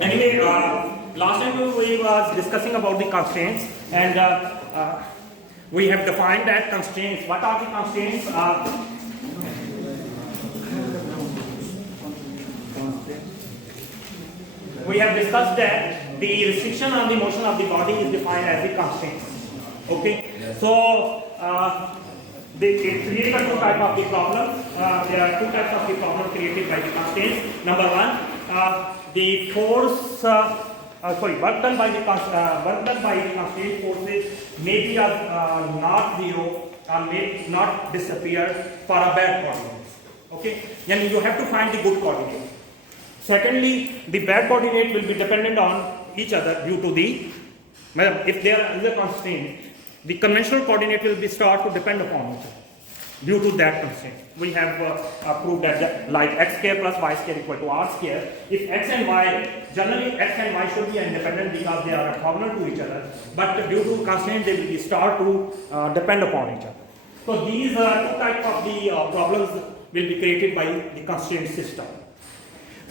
Anyway, last time we was discussing about the constraints, and we have defined that constraints. What are the constraints? We have discussed that the restriction on the motion of the body is defined as the constraints. Okay, so they create a two type of the problem. There are two types of the problem created by the constraints. Number one, the force, work done by the constraint forces may be not zero or may not disappear for a bad coordinates. Okay, then you have to find the good coordinate. Secondly, the bad coordinate will be dependent on each other due to the, if there is a constraint, the conventional coordinate will be start to depend upon each other due to that constraint. We have proved that like x square plus y square equal to r square. If x and y, generally x and y should be independent because they are orthogonal to each other, but due to constraint they will be start to depend upon each other. So these two types of the problems will be created by the constraint system.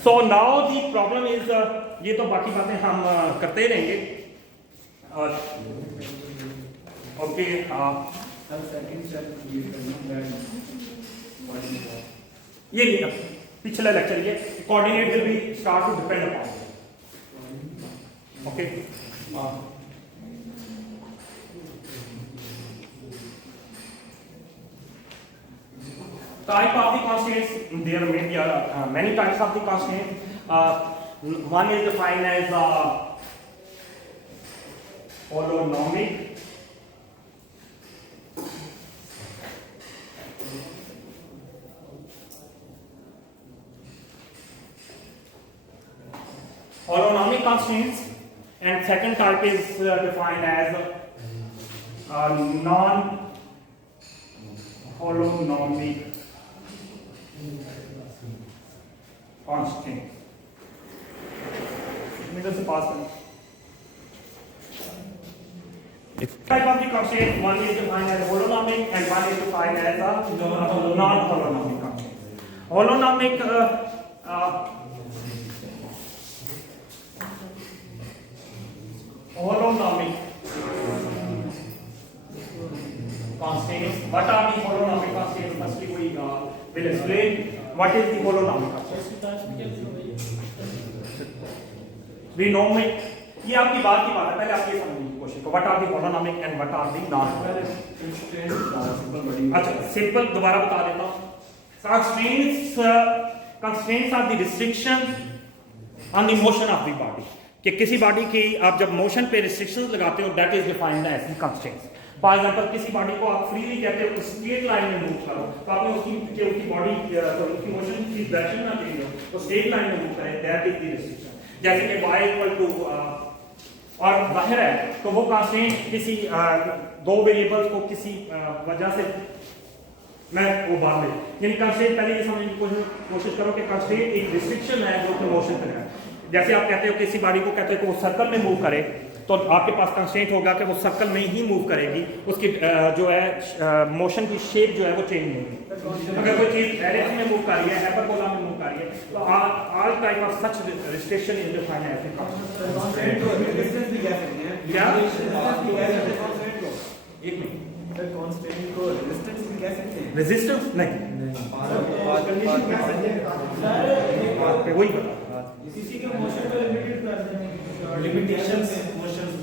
So now the problem is, ये तो बाकी बातें हम करते ही रहेंगे. Okay. ये नहीं पिछला लेक्चर ये coordinate will be start to depend upon. Okay. Type of the constraints, there may be many types of the constraints. One is defined as holonomic. Holonomic constraints, and second type is defined as non-holonomic constraints. Middle से पास करें. Type of the constraint, one is defined as holonomic and one is defined as a non-holonomic constraint. Holonomic constraints. What are the holonomic constraints? Firstly, we will explain what is the holonomic constraint. We know में ये आपकी बात की बात है. पहले आप ये समझने की कोशिश करो. What are the holonomic and what are the non-holonomic? अच्छा, सिंपल दोबारा बता देता हूँ. Constraints are the restriction on the motion of the body. कि किसी बॉडी की आप जब मोशन पे रिस्ट्रिक्शंस लगाते हो, that is defined as the constraints. For example किसी बॉडी को आप फ्रीली कहते हो स्ट्रेट लाइन में मूव करो, तो आपने उसकी बॉडी उसकी मोशन की डायरेक्शन ना देनी हो तो स्ट्रेट लाइन में मूव करें, दैट इज द रिस्ट्रिक्शन. जैसे कि y इक्वल टू और जाहिर है तो वो कंस्ट्रेंट किसी दो वेरिएबल्स को किसी वजह से मैं वो बात में यानी कंस्ट्रेंट पहले ये समझने की कोशिश करो कि कंस्ट्रेंट एक रिस्ट्रिक्शन है जो कि मोशन पे है. जैसे आप कहते हो किसी बॉडी को कहते हो कि वो सर्कल में मूव करे, तो आपके पास कंस्ट्रेंट होगा कि वो सर्कल में ही मूव करेगी, उसकी जो है मोशन की शेप जो है वो चेंज नहीं होगी. अगर कोई चीज एलिप्स में मूव कर रही है, हाइपरबोला में मूव कर रही है, तो all type of such restriction is defined as the constraint. Resistance भी कह सकते हैं क्या? एक मिनट, कांस्टेंट को रेजिस्टेंस भी कह सकते हैं. रेजिस्टेंस नहीं, वही बता किसी के मोशन को लिमिटेड कर देंगे. लिमिटेशंस मोशंस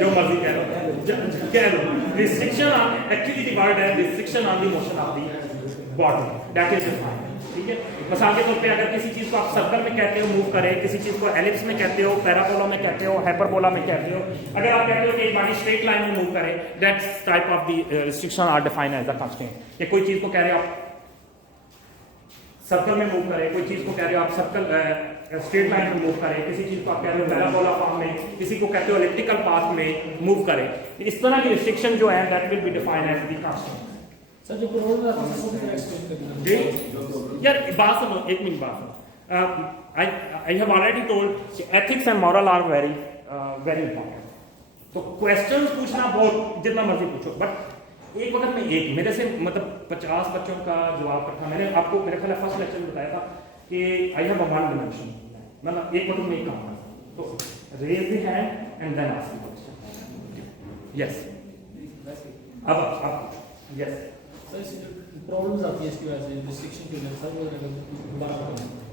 जो मर्जी कह लो. रिस्ट्रिक्शन एक्चुअली द वर्ड है restriction on the motion of the body, that is defined. ठीक है. मिसाल के तौर पे अगर किसी चीज को आप सर्कल में कहते हो मूव करे, किसी चीज को एलिप्स में कहते हो, पैराबोला में कहते हो, हाइपरबोला में कहते हो, अगर आप कहते हो कि एक बॉडी स्ट्रेट लाइन में मूव करे, that's type of the restriction are defined as the constraint. कि कोई चीज को कह रहे हो आप सर्कल में मूव करें, कोई चीज को कह रहे हो आप सर्कल स्ट्रेट लाइन में मूव करें, किसी चीज को आप कह रहे हो पैराबोला फॉर्म में, किसी को कहते हो एलिप्टिकल पाथ में मूव करें. इस तरह की रिस्ट्रिक्शन जो है that will be defined as the constraint. Sir जो जी यार बात सुनो, एक मिनट बात सुनो. I have already told ethics and moral are very important. तो क्वेश्चंस पूछना बहुत जितना मर्जी पूछो, बट एक वक्त में एक मेरे से मतलब 50 बच्चों का जवाब था। मैंने आपको मेरे ख्याल फर्स्ट लेक्चर में बताया था कि I have a one dimension, मतलब एक वक्त में एक काम है। तो raise the hand and then ask the question. Yes अब यस प्रॉब्लम्स आती है इसकी वजह से, रिस्ट्रिक्शन की वजह से,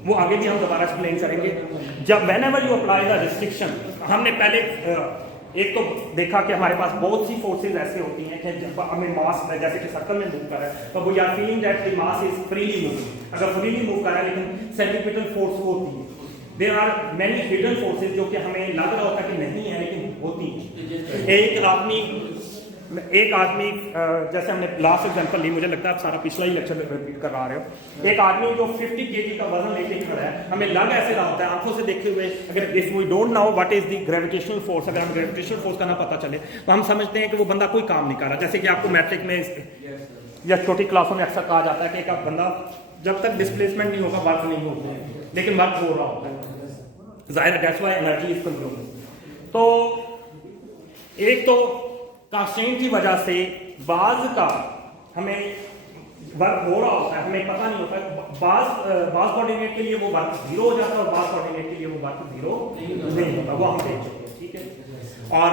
वो आगे भी हम दोबारा एक्सप्लेन करेंगे। जब whenever you apply the restriction, हमने पहले एक तो देखा कि हमारे पास बहुत सी फोर्सेस ऐसे होती हैं कि जब हमें मास जैसे कि सर्कल में मूव कर रहा है तो we are feeling that the mass is freely moving. अगर फ्रीली मूव कर रहा है लेकिन सेंट्रीपिटल फोर्स होती है, there are many hidden forces जो कि हमें लग रहा होता है कि नहीं है लेकिन होती है। एक आदमी जैसे हमने लास्ट एग्जांपल ली, मुझे लगता है आप सारा पिछला ही लेक्चर रिपीट कर रहे हो। एक आदमी जो 50 kg का वजन लेके खड़ा है, हमें लग ऐसे रहा होता है आंखों से देखते हुए, अगर if we don't know what is the gravitational force, अगर हम ग्रेविटेशनल फोर्स का ना पता चले तो हम समझते हैं कि वो बंदा कोई काम नहीं कर रहा। जैसे कि आपको मैट्रिक में या छोटी क्लासों में अक्सर कहा जाता है कि एक बंदा जब तक डिस्प्लेसमेंट नहीं होगा वर्क नहीं होता है, लेकिन वर्क हो रहा होता है, जाहिर है that's why energy is consumed. तो एक तो कंस्ट्रेंट की वजह से बाज का हमें वर्क हो रहा होता है, हमें पता नहीं होता। बाज कोऑर्डिनेट के लिए वो वर्क 0 हो जाता है और बाज कोऑर्डिनेट के लिए वो वर्क 0 नहीं होता, वो हम देख चुके हैं, ठीक है। और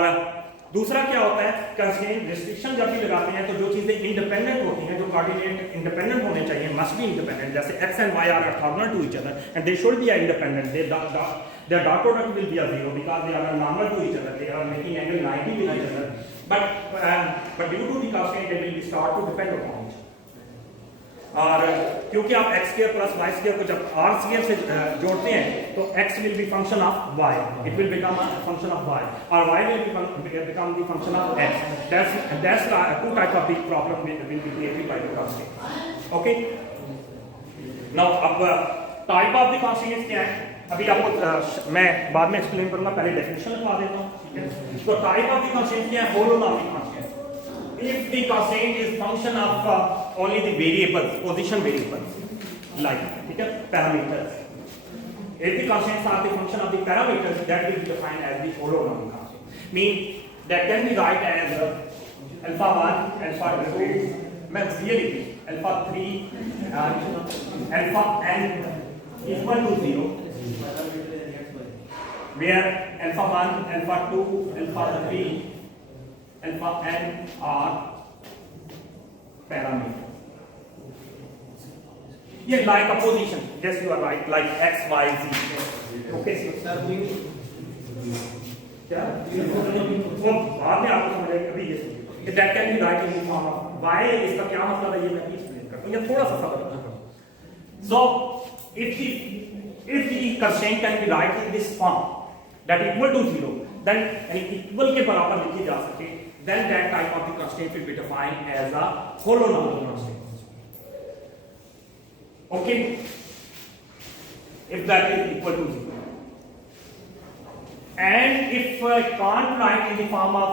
दूसरा क्या होता है, कंस्ट्रेंट रिस्ट्रिक्शन जब भी लगाते हैं तो जो चीजें इंडिपेंडेंट होती हैं, जो कोऑर्डिनेट इंडिपेंडेंट होने चाहिए, मस्ट बी इंडिपेंडेंट, जैसे x and y are orthogonal to each other and they should be independent. Their dot product will be a 0 because they are normal to each other, they are making angle 90 with each other, but due to the constraint they will start to depend upon each other. और क्योंकि आप x square plus y square को जब r square से जोड़ते हैं तो x will be function of y, it will become a function of y, or y will become the function of x. That's two type of the problem will be created by the constraint. Okay, now अब type of the constraints क्या है, अभी आपको मैं बाद में explain करूंगा, पहले डेफिनेशन लिखवा देता हूं, ठीक है। तो टाइप ऑफ द कंस्ट्रेंट क्या है, होलोनॉमिक constraint. if the constraint is function of only the variables, position variables, like ठीक है parameters, if the constraints are the function of the parameters, that will be defined as the holonomic constant, mean that can be write as alpha 1 alpha 2 मैं ये लिखी alpha 3 alpha n equal to 0, where alpha 1 alpha 2 alpha 3 alpha n are parameters. Yeah, like a position. Yes, you are right. Like x, y, z. Okay, sir. क्या? वो बाद में आपको समझ आएगा, अभी ये सुनिए। That can be right in the form of y. इसका क्या मतलब है ये मैं एक्सप्लेन करता हूँ। ये थोड़ा सा समझ। So, if the constraint can be right in this form, that equal to 0, then equal के बराबर लिखी जा सके, then that type of the constraint will be defined as a holonomic constraint. Okay, if that is equal to 0, and if I can't write in the form of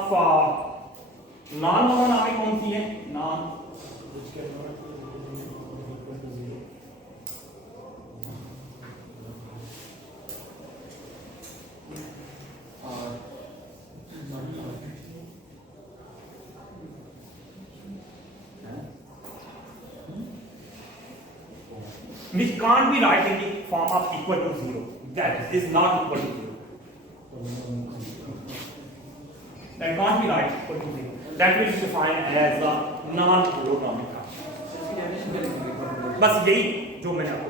non-holonomic कौन सी है, non which can't be write in the form of equal to 0, that is not equal to 0, that can't be write equal to 0, that will be defined as a non-holonomic constant. बस यही जो मैंने आपको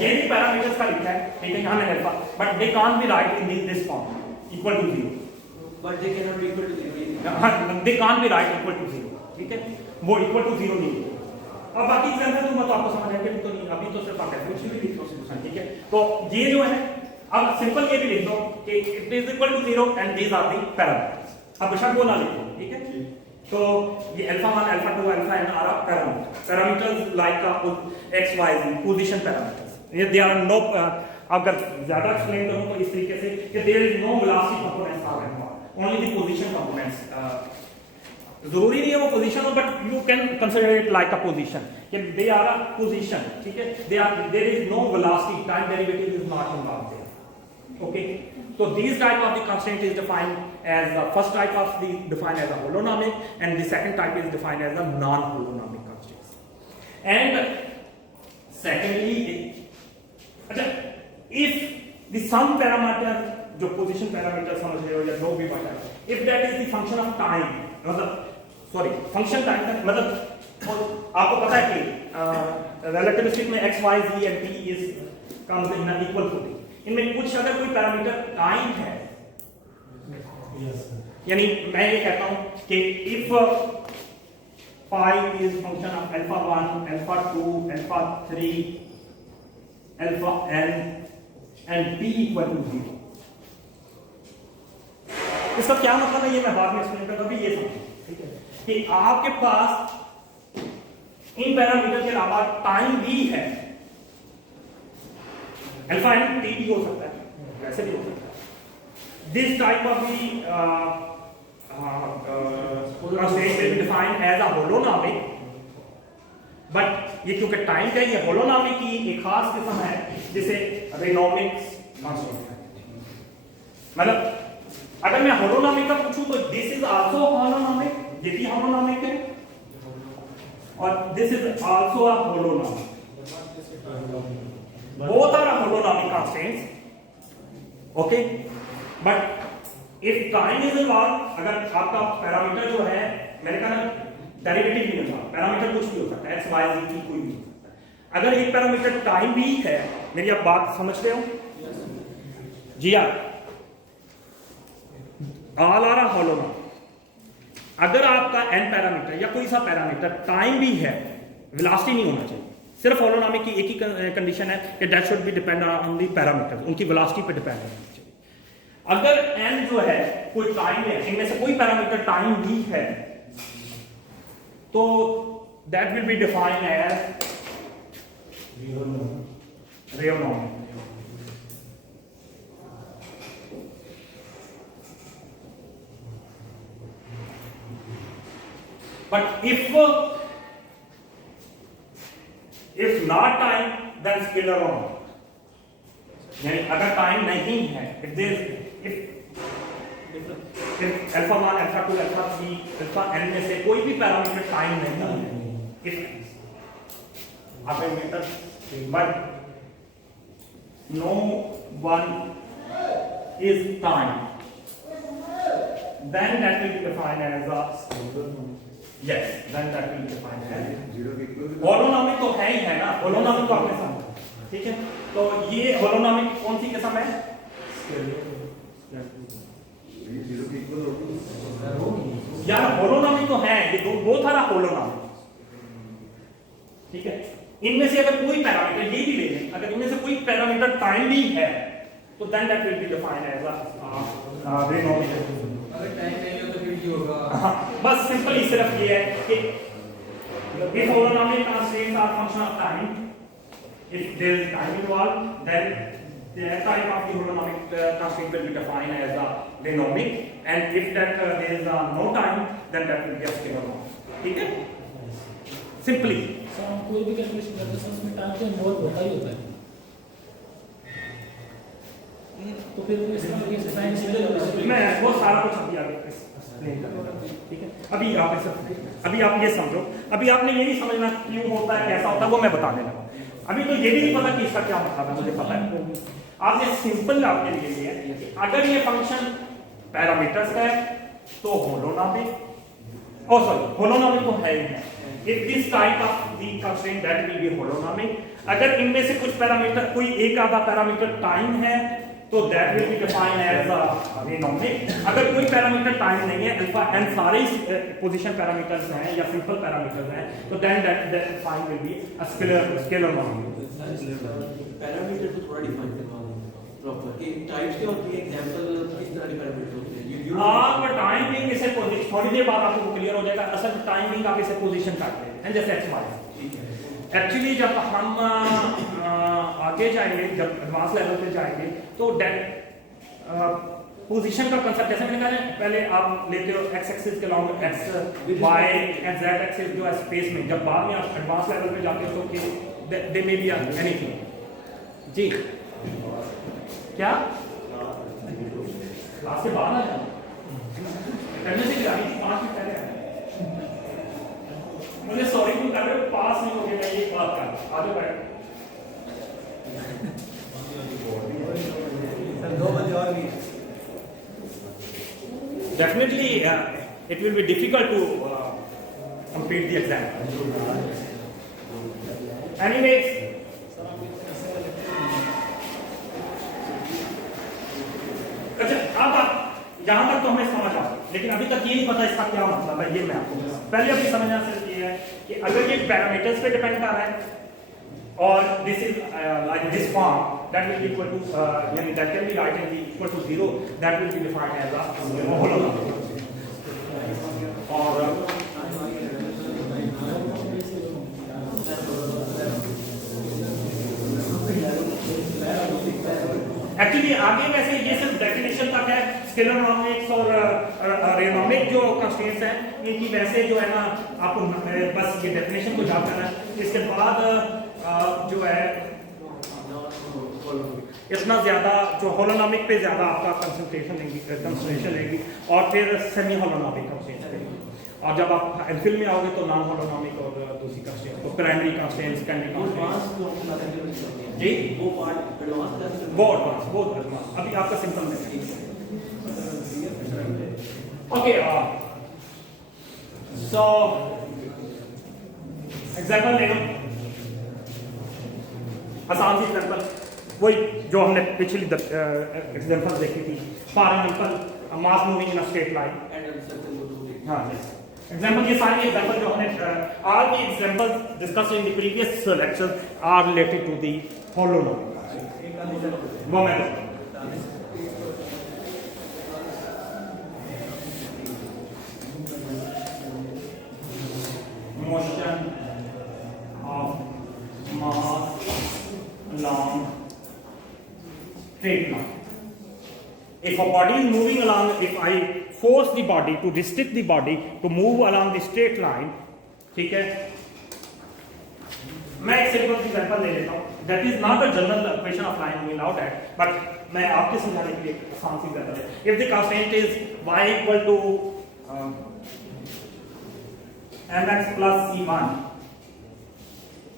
ये भी parameters का लिखा है, ठीक है, यहाँ मैंने लिखा, but they can't be write in this form equal to 0, but they can not be equal to 0, हाँ they can't be write equal to 0, ठीक है, वो इक्वल टू 0 नहीं है। अब बाकी एग्जांपल दूंगा तो आपको समझ आएगा, तो नहीं अभी तो सिर्फ आप कुछ भी लिख लो सॉल्यूशन, ठीक है। तो ये जो है अब सिंपल ये भी लिख दो कि it is equal to 0 and these are the parameters, अब बेशक वो ना लिखो, ठीक है। तो ये alpha 1 alpha 2 alpha n are parameters like x y z position parameters, ये दे आर नो, अगर ज्यादा एक्सप्लेन करूं तो इस तरीके से कि there is no velocity components are involved, only the position components, जरूरी नहीं है वो पोजीशन हो, but you can consider it like a position, कि दे आर अ पोजीशन, ठीक है, they are, there is no velocity, time derivative is not involved there, Okay, so these type of the constraint is defined as the first type of the defined as a holonomic, and the second type is defined as a non-holonomic constraints. And secondly, if the sum parameter, जो position parameter समझ रहे हो या जो भी बता है, if that is the function of time, मतलब sorry function time का मतलब आपको पता है कि relativistic में x, y, z and t is comes in an equal footing. इनमें कुछ अगर कोई पैरामीटर टाइम है, यानी मैं ये कहता हूं कि if phi is function of alpha 1, alpha 2, alpha 3, alpha n and p equal to 0, इसका क्या मतलब है ये मैं बाद में एक्सप्लेन करूंगा। अभी ये समझो, ठीक है, कि आपके पास इन पैरामीटर के अलावा टाइम भी है, अल्फा एन टी भी हो सकता है, वैसे भी हो सकता है। This type of the constraint will be defined as a holonomic, but ये क्योंकि टाइम का ये holonomic की एक खास किस्म है जिसे रेनोमिक constraint है। मतलब अगर मैं holonomic का पूछूं तो दिस इज आल्सो holonomic, ये भी holonomic है, और this is also a holonomic। Both are holonomic constraints, okay, but if time is involved, अगर आपका पैरामीटर जो है, मैंने कहा डेरिवेटिव नहीं होता, पैरामीटर कुछ भी हो सकता है, x, y, z की कोई भी हो सकता है। अगर एक पैरामीटर टाइम भी है, मेरी आप बात समझ रहे हो जी यार, ऑल आर holonomic। अगर आपका n पैरामीटर या कोई सा पैरामीटर टाइम भी है, वेलोसिटी नहीं होना चाहिए। सिर्फ holonomic की एक ही कंडीशन है कि that should be depend on the parameter, उनकी वेलोसिटी पे डिपेंड होना चाहिए। अगर n जो है कोई टाइम है, इनमें से कोई पैरामीटर टाइम भी है, तो that will be defined as rheonomic. But if not time, then scalar on, यानी अगर टाइम नहीं है, if alpha 1, alpha 2, alpha 3, alpha n में से कोई भी पैरामीटर टाइम नहीं है, if parameter but no one is time, then that will be defined as a yes, then that will be defined as holonomic। तो है ही है ना, holonomic तो आपने समझा, ठीक है। तो ये holonomic कौन सी किस्म है? यार holonomic तो है, ये दो बोथ आर holonomic, ठीक है। इनमें से अगर कोई पैरामीटर, ये भी ले लें, अगर इनमें से कोई पैरामीटर टाइम भी है, तो then that will be defined as a रेनोमिक। अगर टाइम नहीं हो तो फिर क्या होगा? हाँ, बस सिंपली सिर्फ ये है कि if holonomic constraints are function of time, if there is time involved, then the type of the holonomic constraint will be defined as a renomic, and if that there is no time, then that will be a scalar norm, ठीक है? Simply sir हम कोई भी calculation करते हैं उसमें time तो involve होता ही होता है, तो फिर वो इसका मतलब साइन सीधे मैं वो सारा कुछ अभी आगे एक्सप्लेन करूंगा, ठीक है। अभी आप ये समझो, अभी आपने ये नहीं समझना क्यों होता है, कैसा होता है, वो मैं बताने लगा। अभी तो ये भी नहीं पता कि इसका क्या मतलब है, मुझे पता है। आपने सिंपल आपके लिए लिया है कि अगर ये फंक्शन पैरामीटर्स का है तो होलोनॉमिक, ओ सॉरी होलोनॉमिक तो है ही है। If this type of the constraint that will be holonomic. अगर इनमें से कुछ पैरामीटर, कोई एक आधा पैरामीटर टाइम है, तो that will be defined as rheonomic. अगर कोई पैरामीटर टाइम नहीं है, अल्फा एन सारे पोजीशन पैरामीटर्स हैं या सिंपल पैरामीटर्स हैं, तो then that fine will be a scalar norm. Parameter तो थोड़ा डिफाइन करवा दें प्रॉपर कि टाइप्स के होती है, एग्जांपल किस तरह के पैरामीटर होते हैं। आप टाइमिंग इसे पोजीशन, थोड़ी देर बाद आपको क्लियर हो जाएगा। असल टाइमिंग आप इसे पोजीशन करते हैं जैसे एक्स वाई। एक्चुअली जब हम आगे जाएंगे, जब एडवांस लेवल पे जाएंगे, तो पोजीशन का कंसेप्ट, जैसे मैंने कहा पहले आप लेते हो एक्स एक्सिस के long x y and z axis जो है स्पेस में, जब बाद में आप एडवांस लेवल पे जाते हो तो कि दे मे बी एनीथिंग। जी क्या क्लास के बाहर आ जाओ। करने से गाड़ी 5 मिनट पहले आए। मुझे सॉरी क्यों कर रहे हो, पास नहीं हो गया, मैं ये बात कर आगे बैठ। सर 2 बजे और भी Definitely, it will be difficult to complete the exam. Anyways, अच्छा अब यहाँ तक तो हमें समझ आ, लेकिन अभी तक ये नहीं पता इसका क्या मतलब है। ये मैं आपको पहले अभी समझना सिर्फ ये है कि अगर ये पैरामीटर्स पे डिपेंड कर रहा है और this is like this form that will be equal to यानी that can be written be equal to 0, that will be defined as a holonomic और एक्चुअली आगे वैसे ये सिर्फ डेफिनेशन तक है। स्केलरनॉमिक्स और रेनॉमिक जो कंस्ट्रेंट्स हैं इनकी वैसे जो है ना आपको बस ये डेफिनेशन को याद करना है। इसके बाद जो है इतना ज्यादा जो होलोनॉमिक पे ज्यादा आपका कंसंट्रेशन लेगी और फिर सेमी होलोनॉमिक कंस्ट्रेंट्स पे। और जब आप एमफिल में आओगे तो नॉन होलोनॉमिक और दूसरी कंस्ट्रेंट्स तो प्राइमरी कंस्ट्रेंट्स, सेकेंडरी कंस्ट्रेंट्स जी वो पार्ट एडवांस बहुत एडवांस अभी आपका सिंपल में। ओके सो एग्जांपल ले लो, आसान सी एग्जांपल वही जो हमने पिछली एग्जांपल देखी थी। For example mass moving in a straight line. हाँ एग्जांपल ये सारी एग्जांपल जो हमने all the examples discussed in the previous lectures are related to the holonomic। वो मैं motion of mass along straight line. If a body is moving along, if I force the body to restrict the body to move along the straight line, ठीक है, मैं एक simple example ले लेता हूँ। That is not a general equation of line moving out at, but मैं आपके समझाने के लिए आसान सी एग्जांपल है। If the constraint is y equal to mx plus c1,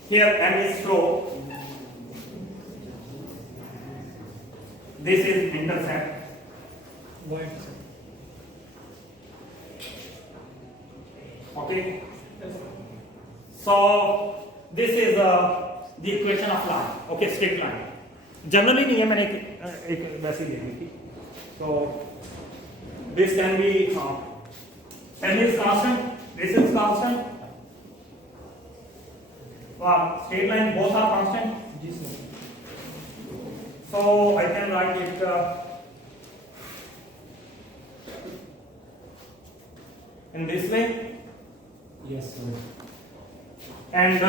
here m is flow, this is intercept. Okay, so this is the equation of line. Okay, straight line. Generally नहीं है, मैंने एक वैसी लिखी थी। So this can be m is constant, this is constant. Straight line both are constant. So I can write it in this way. Yes, sir. And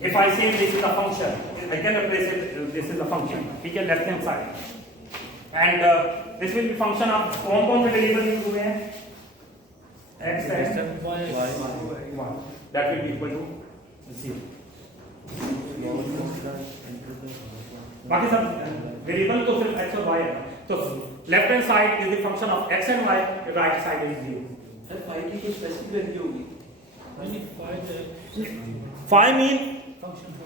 if I say this is a function, I can replace it, this is a function, ठीक है, left hand side. And this will be function of कौन से variable use हुए हैं? X and Y. That will be equal to 0. बाकी सब variable तो सिर्फ x और y है। तो left hand side is the function of x and y, right side is 0। Sir phi की कोई स्पेसिफिक वैल्यू होगी? फाई मीन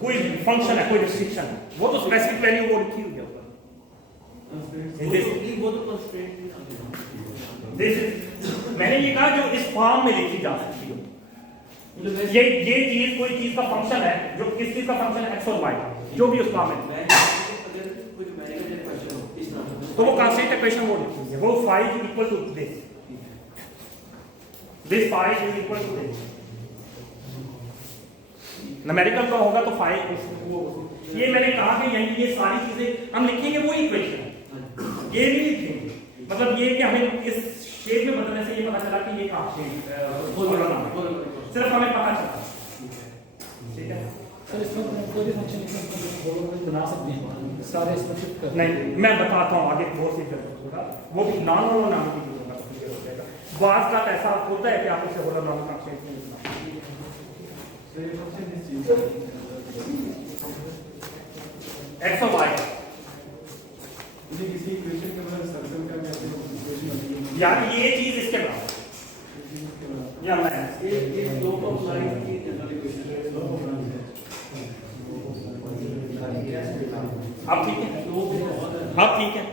कोई फंक्शन है, कोई रिस्ट्रिक्शन है, वो तो स्पेसिफिक वैल्यू वो लिखी हुई है ऊपर। वो तो कंस्ट्रेंट दिस इज मैंने ये कहा जो इस फॉर्म में लिखी जा सकती है। ये चीज कोई चीज का फंक्शन है, जो किस चीज का फंक्शन है, x और y, जो भी उस फॉर्म में, अगर कुछ मैनेजर क्वेश्चन हो इस तरह से तो वो कांस्टेंट इक्वेशन वो लिखी है, वो phi is equal to this phi is equal to this। Numerical का होगा तो phi वो, ये मैंने कहा कि यही ये सारी चीजें हम लिखेंगे वो इक्वेशन, ये नहीं लिखेंगे। मतलब ये कि हमें इस शेप में बदलने से ये पता चला कि ये सिर्फ हमें पता चला, ठीक है। सर इसमें कोई भी फंक्शन इसमें बना सकते हैं, सारे इसमें शिफ्ट कर नहीं, मैं बताता हूँ आगे बहुत सी जरूरत होगा, वो भी नॉन होलो नाम की जरूरत क्लियर हो जाएगा। बात का ऐसा होता है कि आप उसे होलो नाम का चेंज नहीं करना। x और y मुझे किसी इक्वेशन के मतलब सर्कल का कैसे इक्वेशन होती है यार ये चीज इसके बराबर या मैं ये स्लोप ऑफ लाइन की जनरल इक्वेशन है। अब ठीक है, अब ठीक है,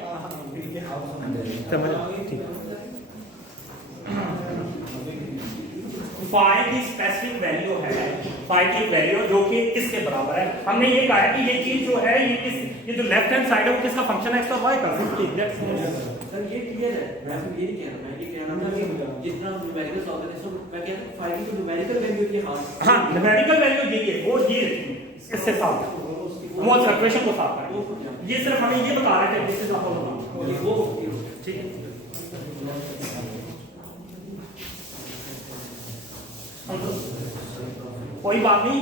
समझ ठीक है। फाइंड द स्पेसिफिक वैल्यू है, फाइंड द वैल्यू जो कि किसके बराबर है। हमने ये कहा है कि ये चीज जो है ये जो लेफ्ट हैंड साइड है वो किसका फंक्शन है, एक्स और वाई का। सिंपली दैट्स सर ये क्लियर है, मैं ये नहीं कह रहा, मैं ये कह रहा था कि जितना न्यूमेरिकल सॉल्व करने से मैं कह रहा हूं फाइंड द न्यूमेरिकल वैल्यू की हाँ न्यूमेरिकल वैल्यू यही है, वो ये इससे सॉल्व है, वो इक्वेशन को सॉल्व है। ये सिर्फ हमें ये बता रहा है कि दिस इज अ वो ठीक है। कोई बात नहीं,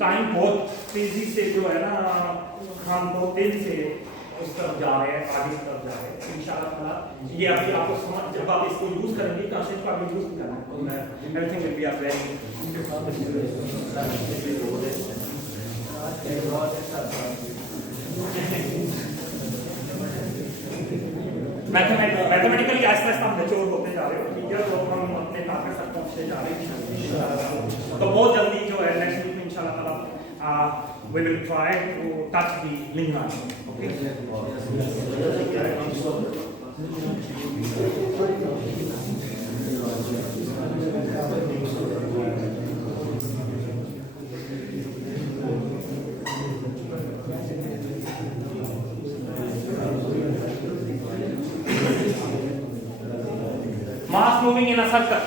टाइम बहुत तेजी से जो है ना, हम बहुत तेजी से उस तरफ जा रहे हैं, आगे की तरफ जा रहे हैं। इंशाल्लाह ये अभी आपको समझ, जब आप इसको यूज करेंगे कॉन्सेप्ट को आप यूज करना है, everything will be up very mathematically आस्ते आस्ते हम मैच्योर होते जा रहे हो, ठीक है। तो हम अपने टारगेट तक पहुंचते जा रहे हैं। तो बहुत जल्दी जो है नेक्स्ट वीक में इंशाल्लाह ताला we will try to touch the lingua, mass moving in a circle।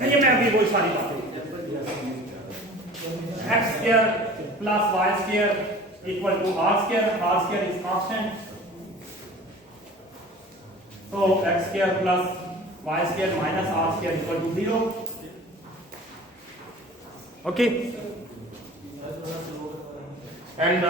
ये मैं अभी वही सारी बातें x square plus y square equal to r square is constant, so x square plus y square minus r square equal to 0, okay। And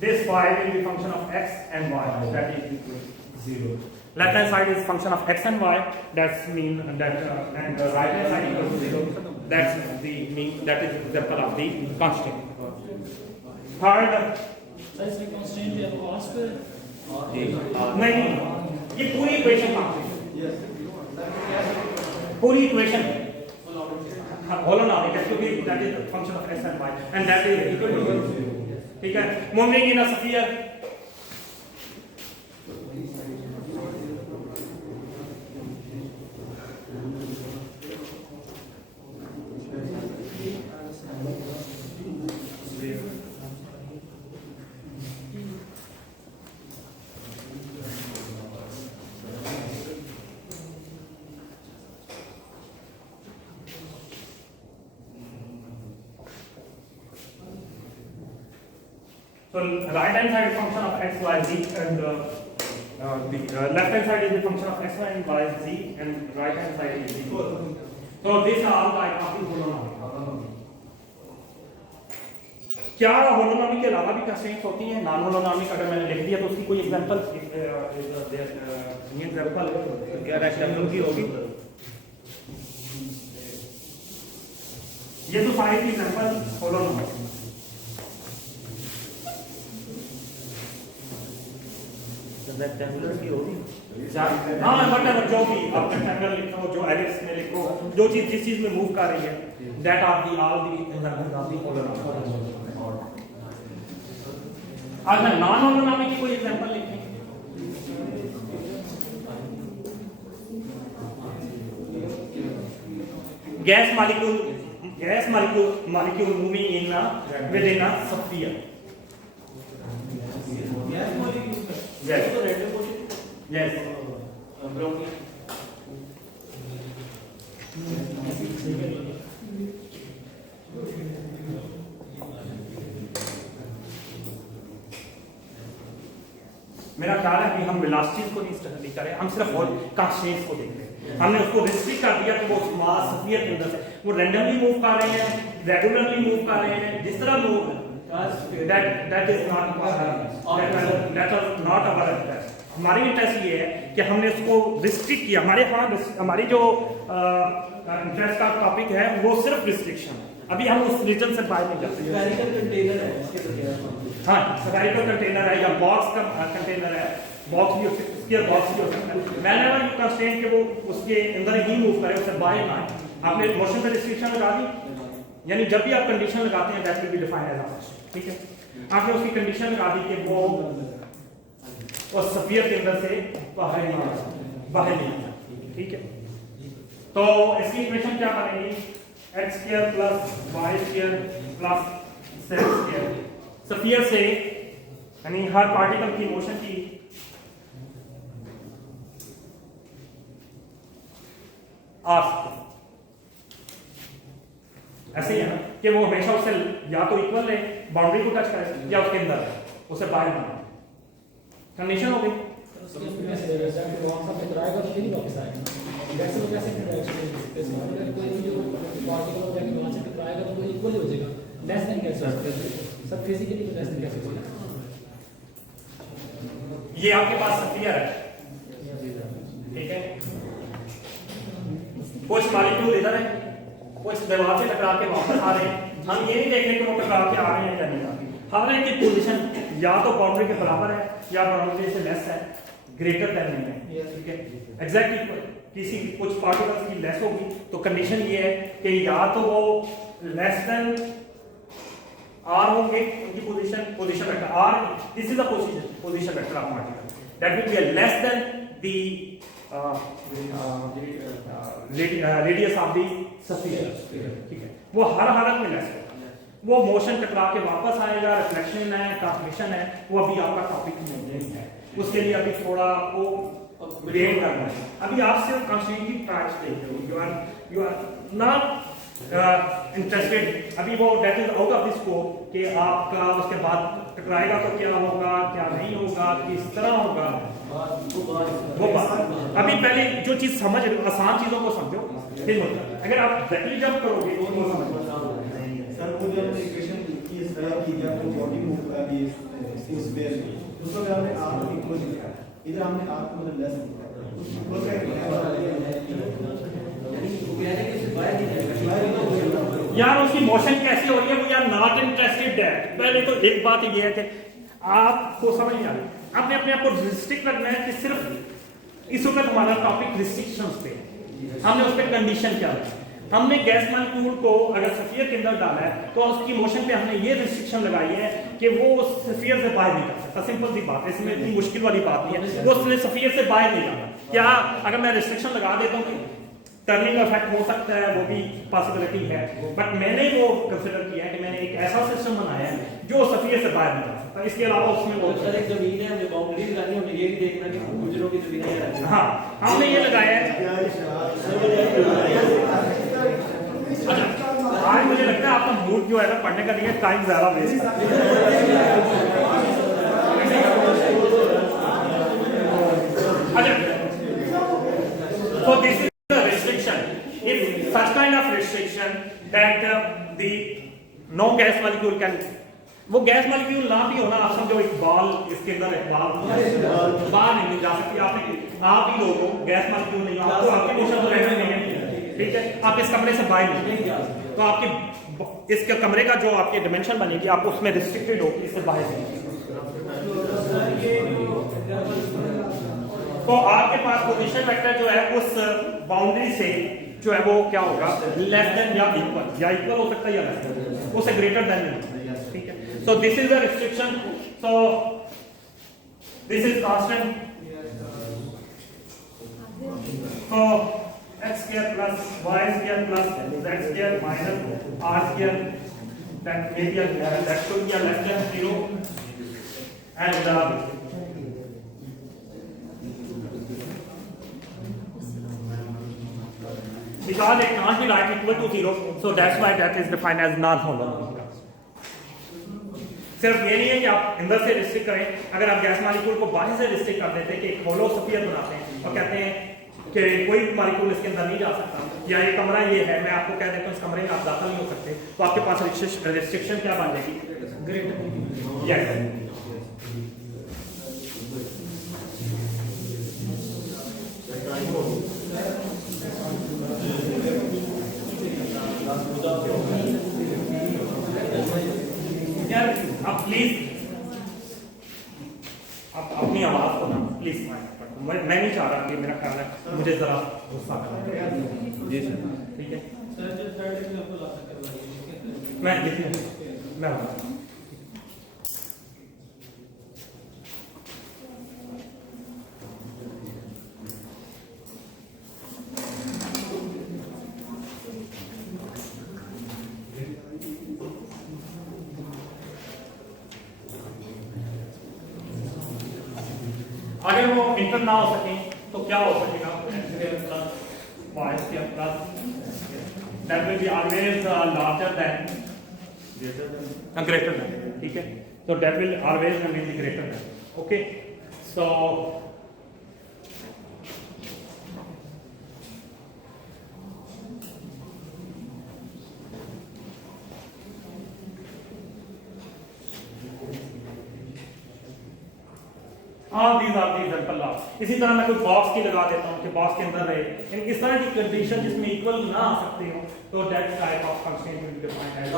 this y will be function of x and y, that is equal to 0। Left hand side is function of x and y, that's mean that and the right hand side equal to 0, that's the mean, that is example of the constant। Third, sir इसमें constant है वो ask नहीं, ये पूरी equation पूरी equation होलोनॉमिक है, क्योंकि that is the function of x and y and that is equal to 0, ठीक है। Moving in a sphere, so right hand side is function of x, y, z, and the left hand side is the function of x, y, and y, z, and right hand side is z। So these are all type of holonomic। क्या होलोनॉमिक के अलावा भी constraints होती हैं? Non होलोनॉमिक अगर मैंने लिख दिया तो उसकी कोई एग्जांपल एग्जांपल क्या रेक्टेंगल की होगी? ये तो सारी की एग्जांपल होलोनॉमिक। रेक्टेंगुलर की होगी, हाँ वट जो भी आप रेक्टेंगल लिखो, जो एलिप्स में लिखो, जो चीज जिस चीज में मूव कर रही है, that are the all the examples of the holonomic. अगर नॉन होलोनॉमिक की कोई एग्जांपल लिखें, gas molecule moving in within a sphere. Yes. Yes. मेरा ख्याल है कि हम वेलोसिटीज को नहीं स्टडी करें, हम सिर्फ कांस्टेंट्स को देख रहे हैं। हमने उसको रिस्ट्रिक्ट कर दिया कि वो मास स्फीयर के अंदर से वो रैंडमली मूव कर रहे हैं, रेगुलरली मूव कर रहे हैं, जिस तरह move that is not our interest। हमारी इंटरेस्ट ये है कि हमने उसको रिस्ट्रिक्ट किया। हमारी जो इंटरेस्ट का टॉपिक है वो सिर्फ रिस्ट्रिक्शन है, अभी हम उस रीजन से बाहर नहीं जाते। स्फेरिकल कंटेनर है इसके बगैर। हाँ, स्फेरिकल कंटेनर है या बॉक्स का कंटेनर है, बॉक्स भी हो सकता है, स्क्वायर बॉक्स भी हो सकता है। व्हेनेवर यू कंस्ट्रेन कि वो उसके अंदर ही मूव करे, उससे बाहर ना आए। आपने मोशन पे रिस्ट्रिक्शन लगा दी, यानी जब भी आप कंडीशन लगाते हैं that will be defined as ours, ठीक है। आपने उसकी कंडीशन लगा दी कि वो उस स्फीयर के अंदर से बाहर नहीं आ, ठीक है। तो इसकी इक्वेशन क्या बनेगी? x square plus y square plus z square sphere से, यानी हर पार्टिकल की मोशन की आर्क, ऐसे ही है ना कि वो हमेशा उससे या तो इक्वल है, बाउंड्री को टच करे, या उसके अंदर है, उसे बाहर ना। कंडीशन हो गई। वहाँ से टकराएगा तो नहीं वापस आएगा, वैसे तो कैसे कोई जो पार्टिकल हो जाएगा वहाँ से टकराएगा तो वो इक्वल हो जाएगा, लेस देन कैसे सब फिजिकली तो लेस देन कैसे बोला। ये आपके पास स्फीयर है, ठीक है। कुछ मॉलिक्यूल इधर है, कुछ दीवार से टकरा के वापस आ रहे हैं। हम ये नहीं देख रहे कि वो टकरा के आ रहे हैं या नहीं आ रहे। हर एक की पोजीशन या तो बाउंड्री के बराबर है या बाउंड्री से लेस है, ग्रेटर देन है, ठीक है, एग्जैक्टली इक्वल। किसी कुछ पार्टिकल्स की लेस होगी तो कंडीशन ये है कि या तो वो लेस देन आर होंगे, उनकी position vector are, this is the position vector of particle, that will be less than the radius of the sphere, ठीक है। वो हर हालत में लेस होगा। वो मोशन टकरा के वापस आएगा, रिफ्लेक्शन है, ट्रांसमिशन है, वो अभी आपका टॉपिक नहीं है। उसके लिए अभी थोड़ा आपको वेट करना है। अभी आप सिर्फ कंस्ट्रेंट की टाइप्स देख रहे हो, यू आर नॉट इंटरेस्टेड, अभी वो that is out of the scope कि आपका उसके बाद टकराएगा तो क्या होगा, क्या नहीं होगा, किस तरह होगा, वो बात। अभी पहले जो चीज समझ रहे हो, आसान चीजों को समझो, फिर होता है। अगर आप जटिल जब करोगे तो वो समझ सर वो जो इक्वेशन की इस तरह की या तो बॉडी मूव का भी इस बेस उसको हमने आर इक्वल लिखा, इधर हमने आर को मतलब लेस लिखा, उस इक्वल का यार उसकी मोशन कैसी हो रही है, वो यार नॉट इंटरेस्टेड दैट। पहले तो एक बात ये है कि आपको समझ नहीं आ रही, आपने अपने आप को रिस्ट्रिक्ट करना है कि सिर्फ इस वक्त हमारा टॉपिक रिस्ट्रिक्शंस पे है। हमने उस पर कंडीशन क्या रखी, हमने गैस मॉलिक्यूल को अगर स्फीयर के अंदर डाला है तो उसकी मोशन पे हमने ये रिस्ट्रिक्शन लगाई है कि वो स्फीयर से बाहर नहीं जा सकता। सिंपल सी बात है, इसमें इतनी मुश्किल वाली बात नहीं है, वो स्फीयर से बाहर नहीं जाना। क्या अगर मैं रिस्ट्रिक्शन लगा देता हूँ टर्निंग इफेक्ट हो सकता है, वो भी पॉसिबिलिटी है, बट मैंने वो कंसिडर किया है कि मैंने एक ऐसा सिस्टम बनाया है जो स्फीयर से बाहर नहीं जा सकता। इसके अलावा उसमें वो सर एक जमीन है, हमें बाउंड्री लगानी है, हमें ये भी देखना कि गुजरों की जमीन है। हाँ, हमने ये लगाया है। आज मुझे लगता है आपका मूड जो है ना पढ़ने का नहीं है, टाइम ज्यादा वेस्ट कर so this is the restriction. If such kind of restriction that the no gas molecule can, वो गैस मॉलिक्यूल ना भी होना, आप समझो एक बॉल इसके अंदर है, बॉल बाहर नहीं जा सकती। आप ही लोगो गैस मॉलिक्यूल नहीं, आपको आपकी मोशन तो रहना नहीं है, ठीक है। आप इस कमरे से बाहर नहीं जा सकते, तो आपके इसके कमरे का जो आपकी डिमेंशन बनेगी आप उसमें रिस्ट्रिक्टेड हो, इससे बाहर नहीं। तो आपके पास पोजीशन वेक्टर जो है उस बाउंड्री से जो है वो क्या होगा, लेस देन या इक्वल हो सकता है या लेस देन, उससे ग्रेटर देन नहीं, ठीक है। So this is the restriction. So this is constant, so x square plus y square plus z square minus r square, that area that should be less than 0, and because it can't be right equal to 0, so that's why that is defined as non-homogeneous. सिर्फ ये नहीं है कि आप अंदर से restrict करें, अगर आप गैस मॉलिक्यूल को बाहर से रिस्ट्रिक्ट कर देते हैं कि एक होलो स्फीयर बनाते हैं और कहते हैं कि कोई मॉलिक्यूल इसके अंदर नहीं जा सकता, या ये कमरा ये है, मैं आपको कह देता हूँ इस कमरे में आप दाखिल नहीं हो सकते, तो आपके पास रिस्ट्रिक्शन क्या बन जाएगी, ग्रेटर। यस, प्लीज आप अपनी आवाज को ना प्लीज मैं नहीं चाह रहा कि मेरा ख्याल है मुझे जरा गुस्सा करना जी सर ठीक है मैं लिखने मैं अगर वो इंटर ना हो सके तो क्या हो सकेगा that will be always larger than greater than ठीक है so that will always remain greater than okay so these are the example laws. इसी तरह मैं कोई बॉक्स की लगा देता हूँ कि बॉक्स के अंदर रहे लेकिन इस तरह की कंडीशन जिसमें इक्वल ना आ सकते हो तो that type of constraint will be defined as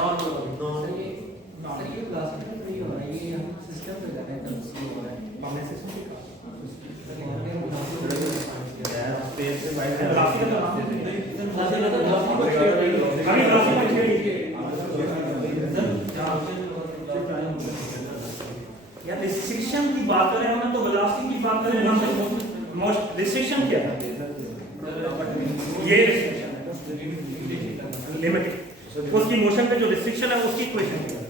sir ये क्लास में फ्री हो रहा है ये हम सिस्टम पे कर रहे हैं तब से हो रहा है हमने सिस्टम की स्पेस से राशि का या रिस्ट्रिक्शन की बात करें हम तो वेलोसिटी की बात करें हम मोस्ट रिस्ट्रिक्शन क्या है ये रिस्ट्रिक्शन है लिमिटेड उसकी मोशन पे जो रिस्ट्रिक्शन है उसकी इक्वेशन क्या है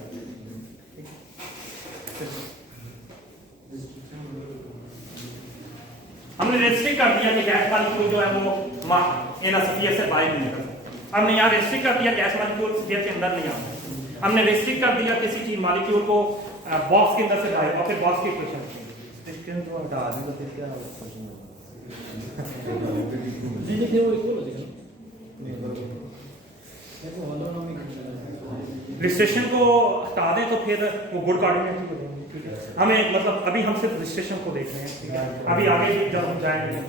हमने रेस्ट्रिक्ट कर दिया कि गैस मॉलिक्यूल जो है वो इन स्फीयर से बाहर नहीं निकलता हमने यहाँ रेस्ट्रिक्ट कर दिया गैस मॉलिक्यूल स्फीयर के अंदर नहीं आता हमने रेस्ट्रिक्ट कर दिया किसी चीज मॉलिक्यूल को बॉक्स के अंदर से बाहर और फिर बॉक्स की इक्वेशन जी देखिए वो इक्वल हो जाएगा देखो हॉलोनॉमिक रिस्ट्रिक्शन को हटा दें तो फिर वो गुड कोऑर्डिनेट हो जाएंगे ठीक है हमें मतलब अभी हम सिर्फ रिस्ट्रिक्शन को देख रहे हैं ठीक है अभी आगे जब हम जाएंगे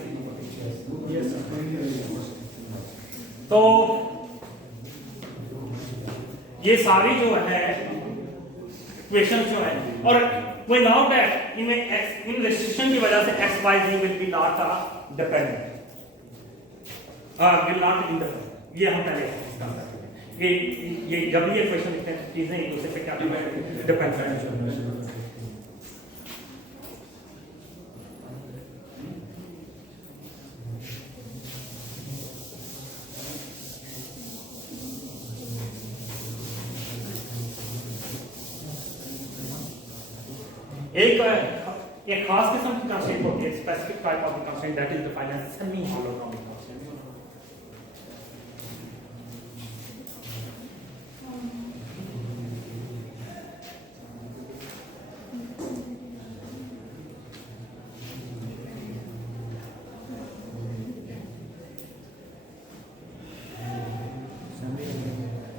तो ये सारी जो है इक्वेशन जो है और we know that in restriction की वजह से x y z will be not dependent will not independent ये हम पहले डिस्कस कर चुके हैं ये जब ये इक्वेशन लिखते हैं चीजें एक दूसरे पे क्या डिपेंड करती हैं एक खास किस्म की कंस्ट्रेंट होती है specific type of constraint that is defined as semi holonomic constraint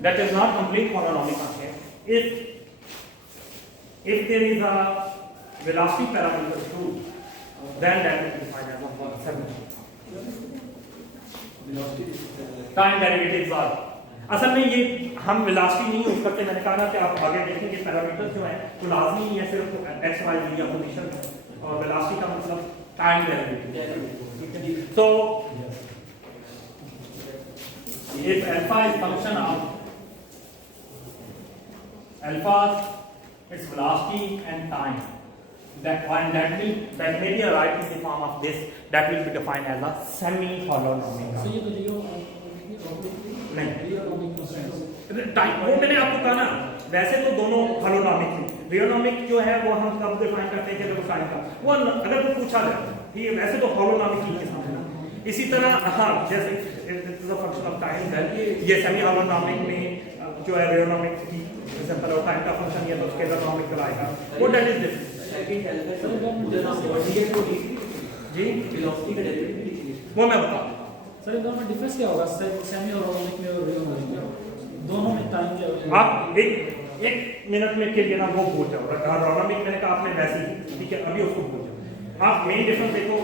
that is not complete holonomic constraint if there is a velocity parameter too then that will be defined as a semi time derivatives are असल में ये हम velocity नहीं use करते मैंने कहा ना कि आप आगे देखेंगे पैरामीटर्स जो है वो लाजमी नहीं है सिर्फ x y z या पोजीशन और वेलोसिटी का मतलब time derivative so if alpha is function of alpha its velocity and time that may be arrived in the form of this that will be defined as a semi holonomic सो ये तो लियो नहीं रियोनॉमिक constraint time वो मैंने आपको कहा ना वैसे तो दोनों हलोनॉमिक थे रियोनॉमिक जो है वो हम कब डिफाइन करते हैं जब साइन का वो अगर वो पूछा जाए ये वैसे तो हलोनॉमिक ही के साथ है ना इसी तरह हाँ जैसे फंक्शन ऑफ टाइम है ये सेमी हलोनॉमिक में जो है रियोनॉमिक की एग्जांपल ऑफ टाइम का फंक्शन ये तो स्केलर नॉमिक कराएगा वो that is this second element G velocity का डेरिवेटिव वो मैं बता सर इन दोनों में डिफरेंस क्या होगा सेमी हॉलोनॉमिक में और रियोनॉमिक में दोनों में टाइम क्या होगा आप एक मिनट में के लिए ना वो भूल जाओ हॉलोनॉमिक मैंने कहा आपने वैसे ही ठीक है अभी उसको भूल जाओ आप मेन डिफरेंस देखो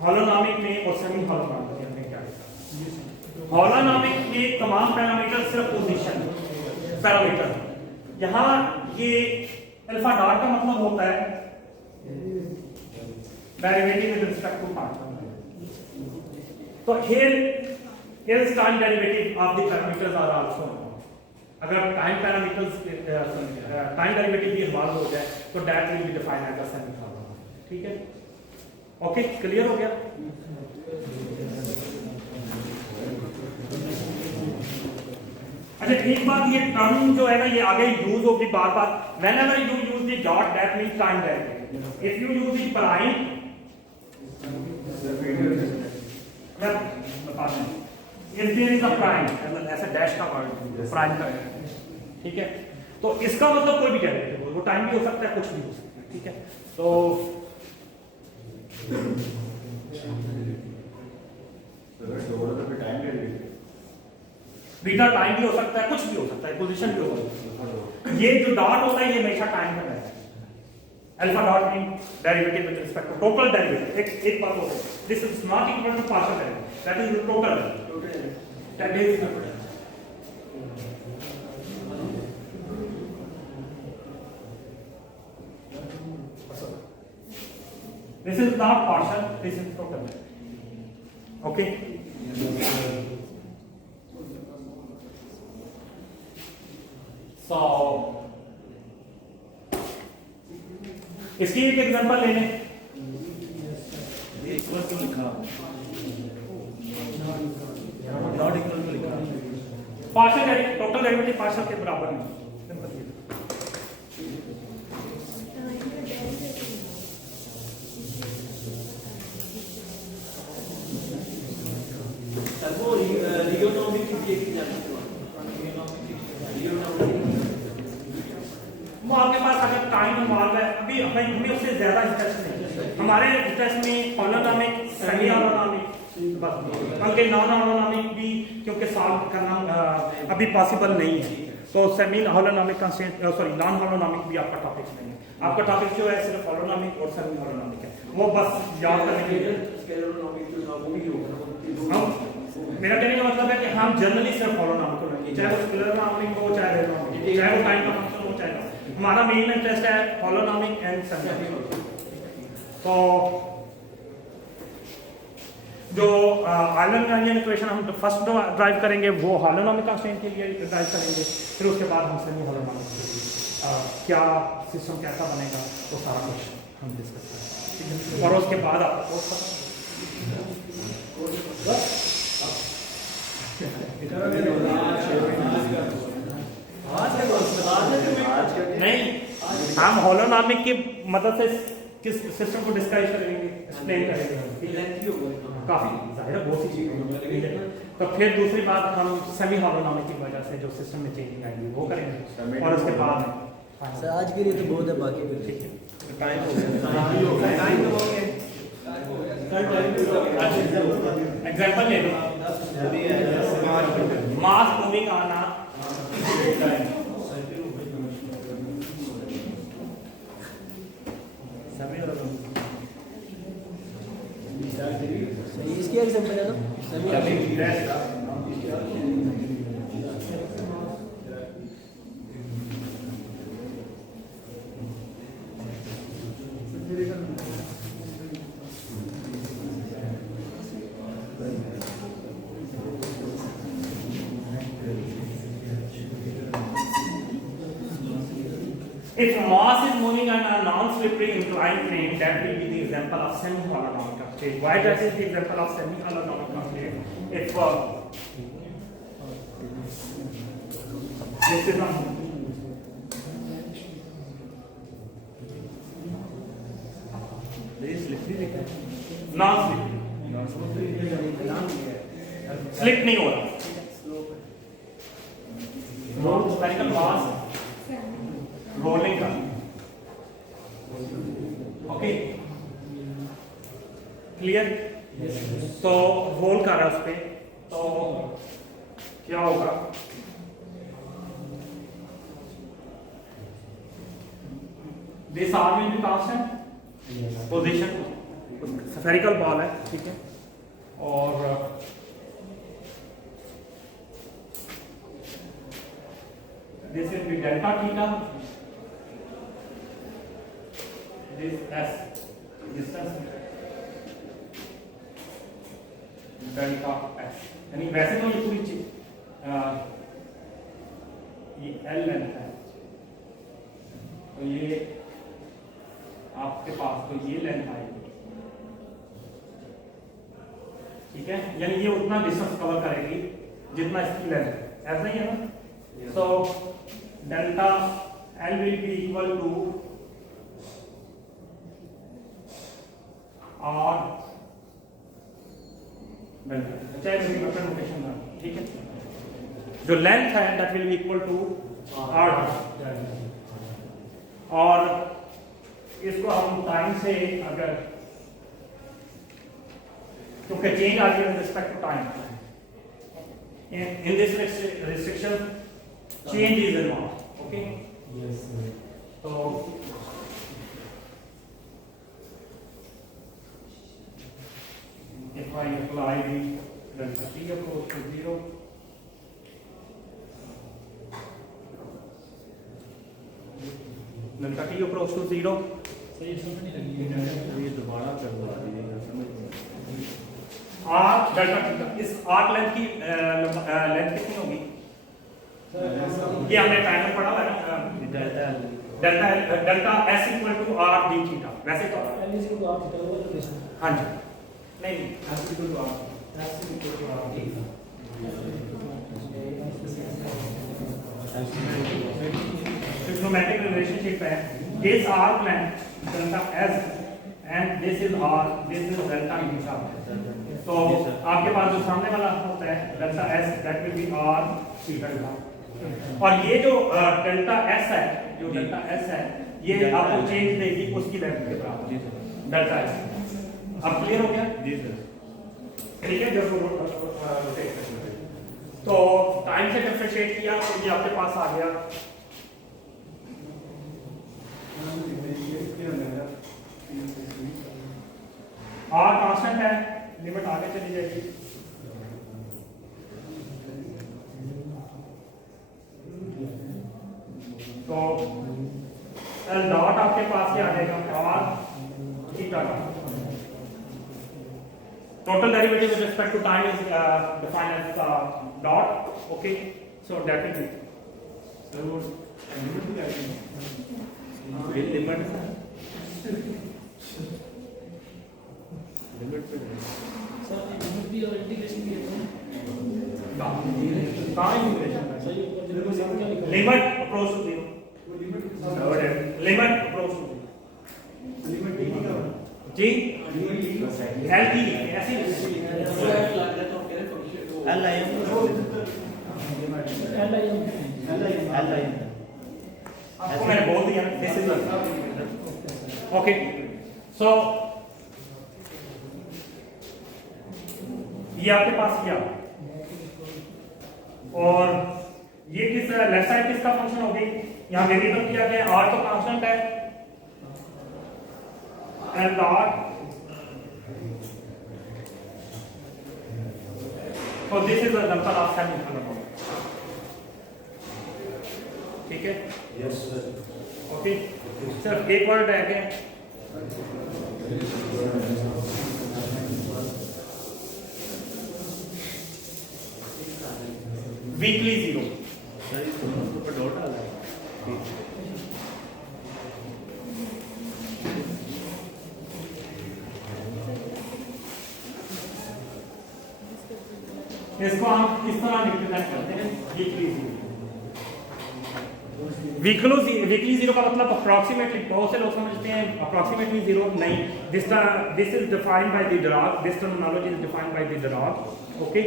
हॉलोनॉमिक में और सेमी हॉलोनॉमिक में क्या है हॉलोनॉमिक में तमाम पैरामीटर सिर्फ पोजीशन पैरामीटर यहाँ ये अल्फा डॉट का मतलब होता है derivative with respect to part. तो here is time derivative of the parameters are also known। अगर टाइम पैरामीटर्स टाइम डेरिवेटिव भी इन्वॉल्व हो जाए तो that will be defined as a semicolon. ठीक है, ओके, क्लियर हो गया। अच्छा, एक बात, ये टर्म जो है ना ये आगे यूज होगी बार बार। whenever you use the dot that means time derivative। if you use the prime, मैं बताता हूं, if there is a prime, ऐसा डैश का वर्ड प्राइम का है, ठीक है, तो इसका मतलब कोई भी डेरिवेटिव हो, वो टाइम भी हो सकता है, कुछ भी हो सकता है। ठीक है, तो बीटा टाइम भी हो सकता है, कुछ भी हो सकता है, पोजीशन भी हो सकता है। ये जो डॉट होता है ये हमेशा टाइम का है। Alpha dot mean derivative with respect to total derivative. एक बात होता है, this is not equal to partial derivative, that is the total, that is this is not partial, this is total। okay, so इसकी एक example ले लें। Equal क्यों लिखा, नॉट इक्वल क्यों लिखा, partial derivative total derivative partial के बराबर नहीं। वो रियोनॉमिक की एक एग्जांपल वो आपके पास अगर टाइम इन्वॉल्व है, अभी हमें उससे ज्यादा इंटरेस्ट नहीं, हमारे इंटरेस्ट में हॉलोनॉमिक, सेमी हॉलोनॉमिक, बल्कि नॉन हॉलोनॉमिक भी क्योंकि सॉल्व करना अभी पॉसिबल नहीं है, तो सेमी हॉलोनॉमिक कंस्ट्रेंट, सॉरी नॉन हॉलोनॉमिक भी आपका टॉपिक नहीं है। आपका टॉपिक जो है सिर्फ हॉलोनॉमिक और सेमी हॉलोनॉमिक है, वो बस याद करने के लिए। मेरा कहने का मतलब है कि हम जनरली सिर्फ हॉलोनॉमिक को लेंगे, चाहे वो स्केलर नॉमिक हो, चाहे रेनॉमिक, चाहे वो टाइम का फंक्शन हो, चाहे हमारा मेन इंटरेस्ट है हॉलोनॉमिक एंड सेमी। तो जो आइलैंड इक्वेशन हम फर्स्ट ड्राइव करेंगे वो हॉलोनॉमिक कंस्ट्रेंट के लिए ड्राइव करेंगे, फिर उसके बाद हम सेमी हॉलोनॉमिक के लिए क्या सिस्टम कैसा बनेगा वो सारा कुछ हम डिस्कस करेंगे, और उसके बाद आपको नहीं, हम हॉलोनॉमिक की मदद से किस सिस्टम को डिस्क्राइब करेंगे, एक्सप्लेन करेंगे, काफी जाहिर है बहुत सी चीजें। तो फिर दूसरी बात हम सेमी हॉलोनॉमिक की वजह से जो सिस्टम में चेंजिंग आएगी वो करेंगे, और उसके बाद सर आज के लिए तो बहुत है, बाकी फिर ठीक है, टाइम हो गया, एग्जाम्पल ले लो, मास मूविंग आना, इसकी एग्जांपल है ना, if mass is moving on a non-slippery inclined plane, that will be the example of semi-holonomic constraint. Why that is the example of semi-holonomic constraint? If this is a non-slippery, slip नहीं हो रहा, spherical mass rolling का, okay, clear. तो roll कर रहा है उस पे, तो क्या होगा, this R will be constant position, spherical ball है, ठीक है, और this will be delta theta, is S distance delta S यानी वैसे तो ये पूरी चीज ये L लेंथ है तो ये आपके पास तो ये लेंथ आएगी ठीक है यानी ये उतना डिस्टेंस कवर करेगी जितना इसकी लेंथ है ऐसा ही है ना so delta L will be equal to R delta चाहे मेरी नोटेशन ना ठीक है जो लेंथ है that will be equal to R और इसको हम टाइम से अगर क्योंकि चेंज आ गया with respect to time in this restriction change is involved okay Yes, sir. so if I apply the delta t approach to 0 delta t approach to 0 sir ये समझ नहीं लगी ये दोबारा करवा दीजिएगा समझ आर्क डेल्टा इस आर्क लेंथ की लेंथ कितनी होगी ये हमने टाइम में पढ़ा है delta delta s equal to r d theta वैसे तो L is equal to R theta over relation. हाँ जी नहीं s equal to r S is equal to R theta. trigonometric relationship है this arc length delta s and this is r this is delta theta तो आपके पास जो सामने वाला होता है delta s that will be r theta और ये जो डेल्टा s है जो डेल्टा s है ये आपको चेंज देगी उसकी लेंथ के बराबर डेल्टा s अब क्लियर हो गया जी सर ठीक है जब रोटेट करेंगे तो टाइम से डिफरेंशिएट किया तो ये आपके पास आ गया R कांस्टेंट है लिमिट आगे चली जाएगी तो L डॉट आपके पास क्या आ जाएगा R थीटा का total derivative with respect to time is defined as dot okay so that will be sir वो लिमिट भी आती है ये लिमिट लिमिट पे सर ये लिमिट भी और इंटीग्रेशन भी है कहाँ इंटीग्रेशन सर ये ऊपर देखो सामने क्या लिखा है लिमिट अप्रोच टू जीरो वो limit limit approach to limit D का जी लिमिट डी एल की ऐसे L I L I M L I आपको मैंने बोल दिया दिस इज ओके सो ये आपके पास किया और ये किस लेफ्ट साइड किसका फंक्शन हो गई यहाँ वेरिएबल किया गया r तो कांस्टेंट है L dot so this is the number of semicolon ठीक है यस सर ओके सर एक वर्ड रह गया वीकली जीरो सर इस पर डॉट आ रहा है इसको हम किस तरह रिप्रेजेंट करते हैं वीकली जीरो वीकली जीरो का मतलब अप्रॉक्सीमेटली बहुत से लोग समझते हैं अप्रॉक्सीमेटली जीरो नहीं this is defined by the Dirac this terminology is defined by the Dirac okay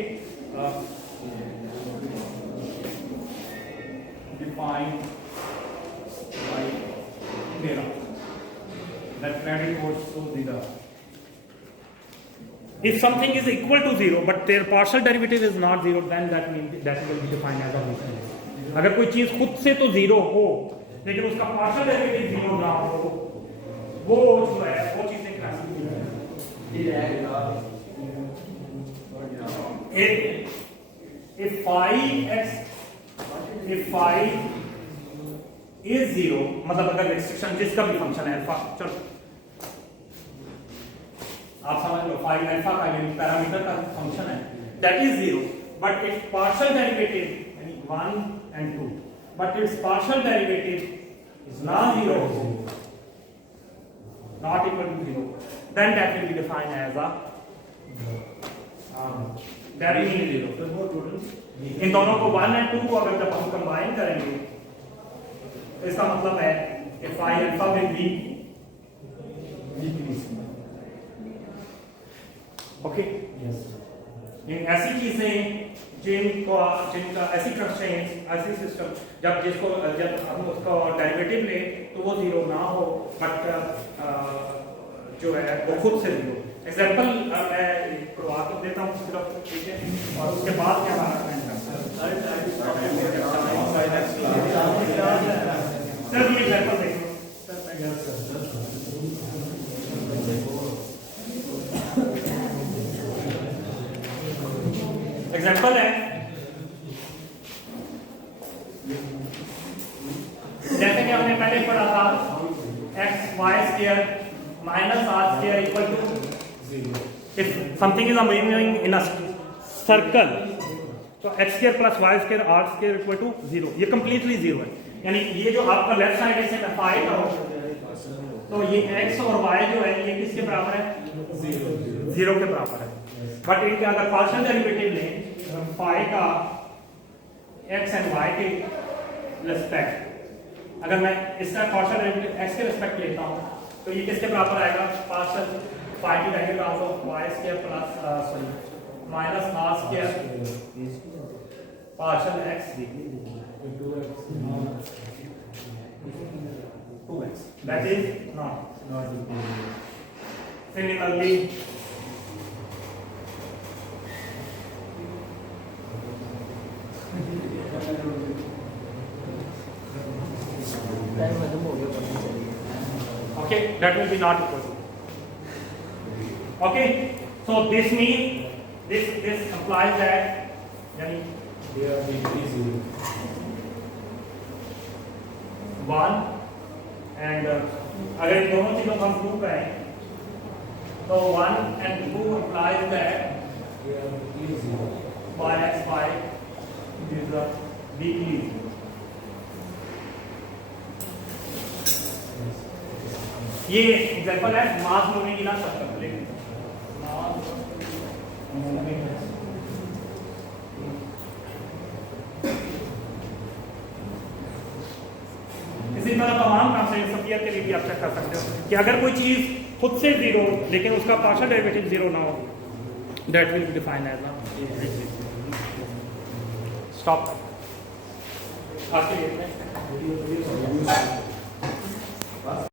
defined by Dirac that credit goes to the Dirac. If something is equal to zero but their partial derivative is not zero, then that means that will be defined as a weakness. अगर कोई चीज खुद से तो zero हो लेकिन उसका partial derivative zero ना हो वो जो है वो चीजें classify if phi is zero मतलब अगर रिस्ट्रिक्शन जिसका भी फंक्शन है अल्फा चलो आप समझ लो फाई अल्फा का यूनिट पैरामीटर का फंक्शन है, that is 0, but it's partial derivative यानी 1 and 2, but its partial derivative is non-zero, not equal to 0, then that will be defined as a that means 0. तो वो total इन दोनों को 1 and 2 को अगर जब हम कंबाइन करेंगे तो इसका मतलब है कि phi alpha will be okay. इन ऐसी चीजें जिनका ऐसी कंस्ट्रेंट्स ऐसी सिस्टम जब हम उसका डेरिवेटिव ले तो वो 0 ना हो, बट जो है वो खुद से 0। एग्जांपल मैं करवा के देता हूँ सिर्फ, ठीक है, और उसके बाद क्या हमारा सर ये एग्जांपल देख लो एग्जांपल है, जैसे कि हमने पहले पढ़ा था x y square minus r square equal to 0. If something is moving in a circle, तो x square plus y square r square equal to 0. ये completely 0 है, यानी ये जो आपका लेफ्ट साइड है इसमें फाई का हो, तो ये x और y जो है ये किसके बराबर है? 0 के बराबर है। बट इनके अगर पार्शियल डेरिवेटिव लें फाई का x एंड y के रिस्पेक्ट, अगर मैं इसका पार्शियल डेरिवेटिव x के रिस्पेक्ट लेता हूं तो ये किसके बराबर आएगा? पार्शियल फाई की वैल्यू डाल दो y square plus sorry minus r square partial x 2x, that is not similarly okay, that will be not equal to. Okay, so this means this implies that yani there will be 1 and अगर इन दोनों चीजों को हम prove करें तो 1 and 2 implies that by x by is weakly ये example है मास moving in a circle, लेकिन मास मूविंग इसी तरह तमाम कंस्ट्रेंट स्फीयर के लिए भी आप चेक कर सकते हो कि अगर कोई चीज खुद से 0 लेकिन उसका पार्शियल डेरिवेटिव 0 ना हो, that will be defined as a stop. आज के लिए